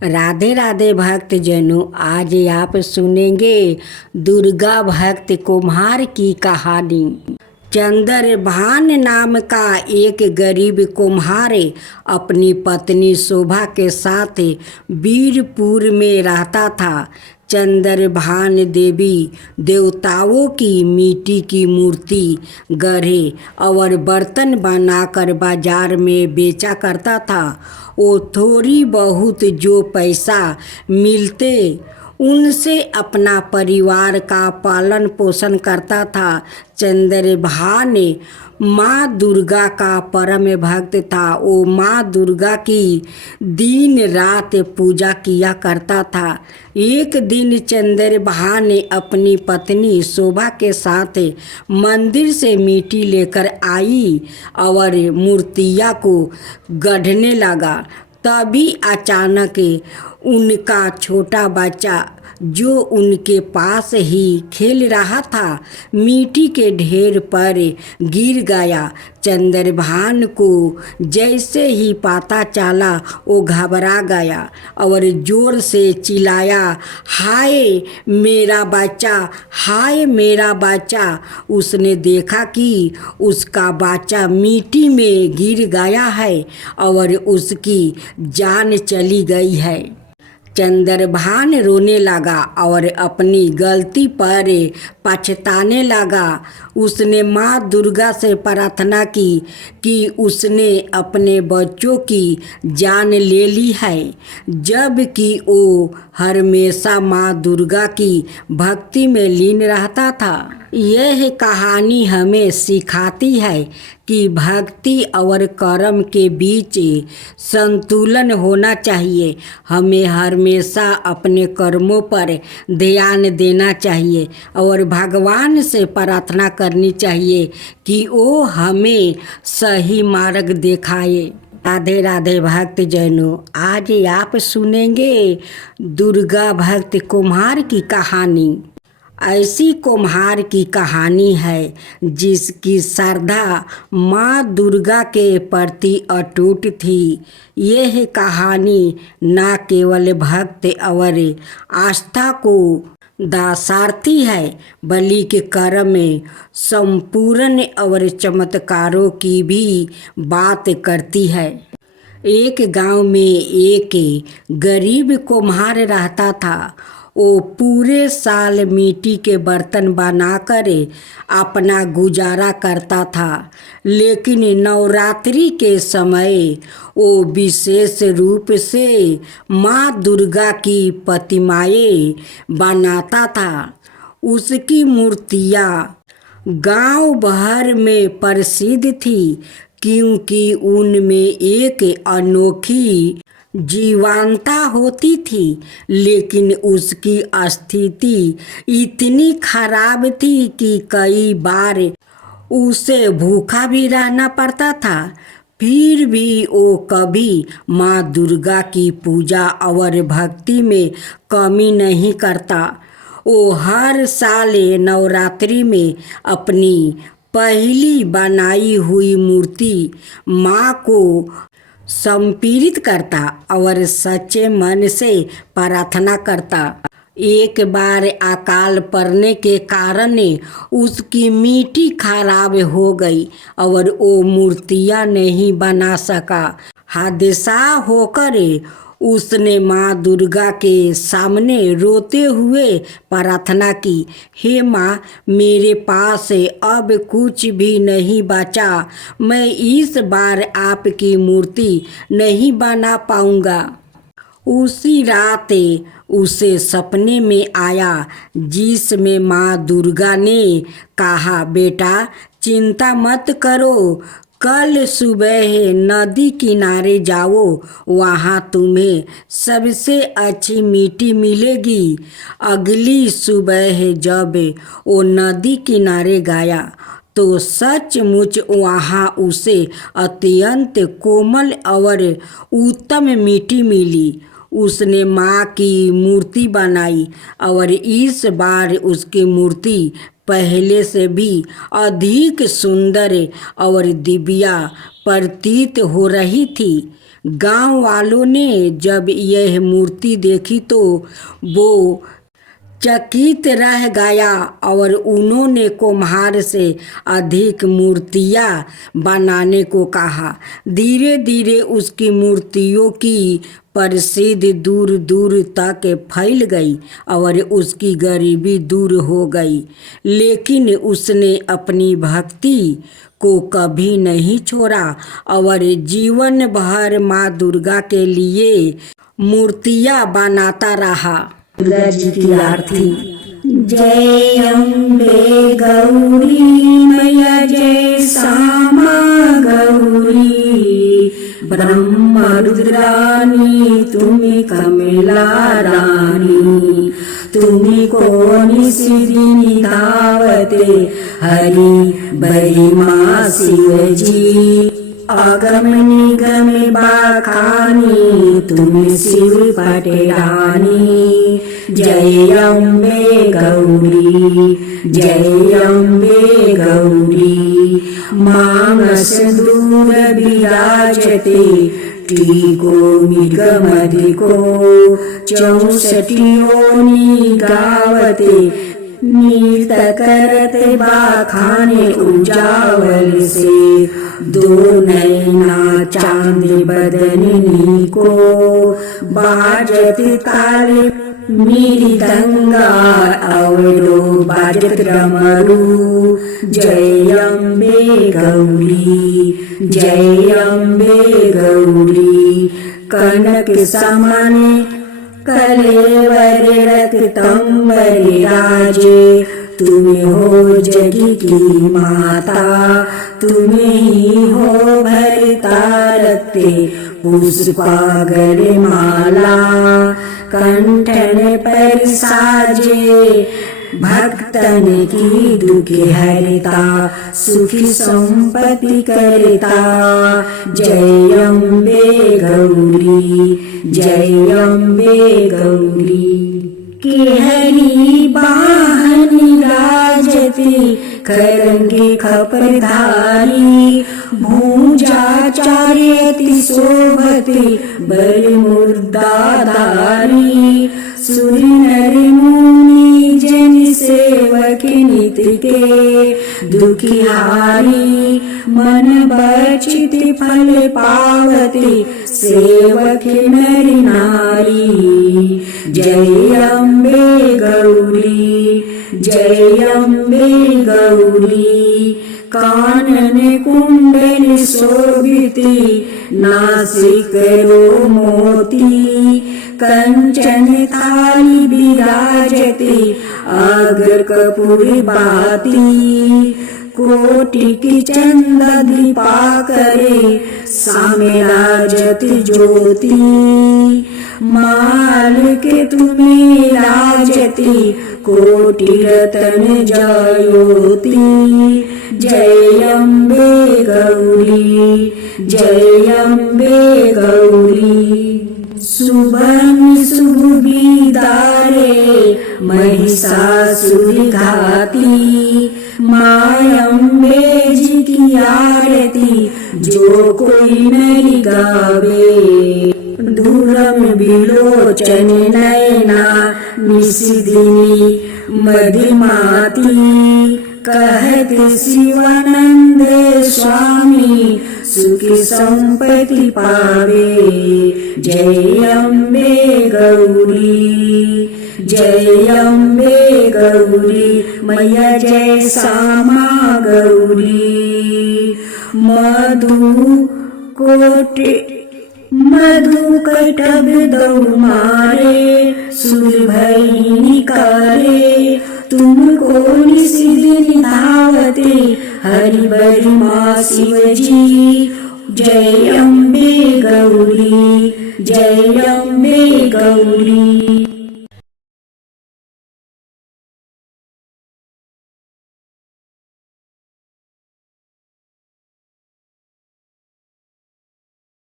राधे राधे भक्त जनों, आज आप सुनेंगे दुर्गा भक्त कुम्हार की कहानी। चंद्रभान नाम का एक गरीब कुम्हार अपनी पत्नी शोभा के साथ वीरपुर में रहता था। चंद्रभान देवी देवताओं की मिट्टी की मूर्ति गढ़े और बर्तन बनाकर बाजार में बेचा करता था। वो थोड़ी बहुत जो पैसा मिलते उनसे अपना परिवार का पालन पोषण करता था। चंद्रभान माँ दुर्गा का परम भक्त था। वो माँ दुर्गा की दिन रात पूजा किया करता था। एक दिन चंद्रभान ने अपनी पत्नी शोभा के साथ मंदिर से मिट्टी लेकर आई और मूर्तियाँ को गढ़ने लगा। तभी अचानक उनका छोटा बच्चा जो उनके पास ही खेल रहा था मिट्टी के ढेर पर गिर गया। चंद्रभान को जैसे ही पता चला वो घबरा गया और जोर से चिल्लाया, हाय मेरा बच्चा, हाय मेरा बच्चा। उसने देखा कि उसका बच्चा मिट्टी में गिर गया है और उसकी जान चली गई है। चंद्रभान रोने लगा और अपनी गलती पर पछताने लगा। उसने माँ दुर्गा से प्रार्थना की कि उसने अपने बच्चों की जान ले ली है, जबकि वो हमेशा माँ दुर्गा की भक्ति में लीन रहता था। यह कहानी हमें सिखाती है कि भक्ति और कर्म के बीच संतुलन होना चाहिए। हमें हमेशा अपने कर्मों पर ध्यान देना चाहिए और भगवान से प्रार्थना करनी चाहिए कि वो हमें सही मार्ग दिखाए। राधे राधे भक्त जनों, आज आप सुनेंगे दुर्गा भक्त कुम्हार की कहानी। ऐसी कुम्हार की कहानी है जिसकी श्रद्धा माँ दुर्गा के प्रति अटूट थी। यह कहानी न केवल भक्त और आस्था को दर्शाती है बल्कि कर्म में संपूर्ण और चमत्कारों की भी बात करती है। एक गांव में एक गरीब कुम्हार रहता था। वो पूरे साल मिट्टी के बर्तन बनाकर अपना गुजारा करता था, लेकिन नवरात्रि के समय वो विशेष रूप से माँ दुर्गा की प्रतिमाएं बनाता था। उसकी मूर्तियाँ गांव भर में प्रसिद्ध थी क्योंकि उनमें एक अनोखी जीवंतता होती थी, लेकिन उसकी स्थिति इतनी खराब थी कि कई बार उसे भूखा भी रहना पड़ता था। फिर भी वो कभी माँ दुर्गा की पूजा और भक्ति में कमी नहीं करता। वो हर साल नवरात्रि में अपनी पहली बनाई हुई मूर्ति माँ को समर्पित करता और सच्चे मन से प्रार्थना करता। एक बार अकाल पड़ने के कारण उसकी मिट्टी खराब हो गई और वो मूर्तियाँ नहीं बना सका। हादसा होकर उसने माँ दुर्गा के सामने रोते हुए प्रार्थना की, हे माँ, मेरे पास अब कुछ भी नहीं बचा। मैं इस बार आपकी मूर्ति नहीं बना पाऊँगा। उसी रात उसे सपने में आया जिसमें माँ दुर्गा ने कहा, बेटा चिंता मत करो, कल सुबह नदी किनारे जाओ, वहाँ तुम्हें सबसे अच्छी मिट्टी मिलेगी। अगली सुबह जब वो नदी किनारे गया तो सचमुच वहाँ उसे अत्यंत कोमल और उत्तम मिट्टी मिली। उसने माँ की मूर्ति बनाई और इस बार उसकी मूर्ति पहले से भी अधिक सुंदर और दिव्या प्रतीत हो रही थी। गांव वालों ने जब यह मूर्ति देखी तो वो चकित रह गया और उन्होंने कुम्हार से अधिक मूर्तियां बनाने को कहा। धीरे धीरे उसकी मूर्तियों की प्रसिद्धि दूर दूर तक फैल गई और उसकी गरीबी दूर हो गई। लेकिन उसने अपनी भक्ति को कभी नहीं छोड़ा और जीवन भर माँ दुर्गा के लिए मूर्तियां बनाता रहा। दुर्गा जी की आरती। जय अम्बे गौरी मैया जय श्यामा गौरी, ब्रह्म रुद्रानी तुम्हें कमला रानी, तुम्हें कोनि सिद्धि धावते हरि बरी माँ शिव जी, आगम निगम बाखानी तुम्हें शिव पटेरानी। जय अम्बे गौरी जय अम्बे गौरी, मानस दूर विराजते टीको मृगमधिको, 64 योनि गावते नृत्य करते बाखाने उजावल से, दो नैना चांद बदनी को, बाजत ताले मृदंगा अवरो बाजत डमरू। जय अम्बे गौरी जय अम्बे गौरी, कनक समाने कलेवर रक्तंबर राजे, तुम्हें हो जगी की माता, तुम्हें ही हो भरता रखते पुष्पागर माला, कंठन पर साजे भक्तन की दुख हरता, सुखी संपत्ति करता। जय अम्बे गौरी जय अम्बे गौरी, के हरि वाहन राजती खरंगे खपरधारी, भूजा चार्यति शोभते बर मुर्दाधारी, सुर नर मुनि जन सेवक नित्य के दुखिहारी, मन बचित फल पावते सेवक नर नारी। जय अम्बे गौरी जय अम्बे गौरी, कानन कुंडल शोभिते नासिक रो मोती, कंचन थाली विराजते अग्र कपूर बाती, कोटि की चंद दीपाकरे सामे राजत ज्योति, माल के तुम्हें राजती कोटि रतन जयोति। जय अम्बे गौरी जय अम्बे गौरी, सुबह सुविदारे महिषासुर घाती, माँ अम्बे जी की आरती जो कोई नहीं गावे, धूरम विलोचन नयना निशिदिनी मधिमाती, कहते शिवानंद स्वामी सुखी संपत्ति पावे। जय अम्बे गौरी जय अम्बे गौरी, मैया जय श्यामा गौरी, मधु कटब दौ मारे, सुर भई निकारे, तुमको निशिद निधावते हरि बरी माँ शिव जी। जय अम्बे गौरी जय अम्बे गौरी।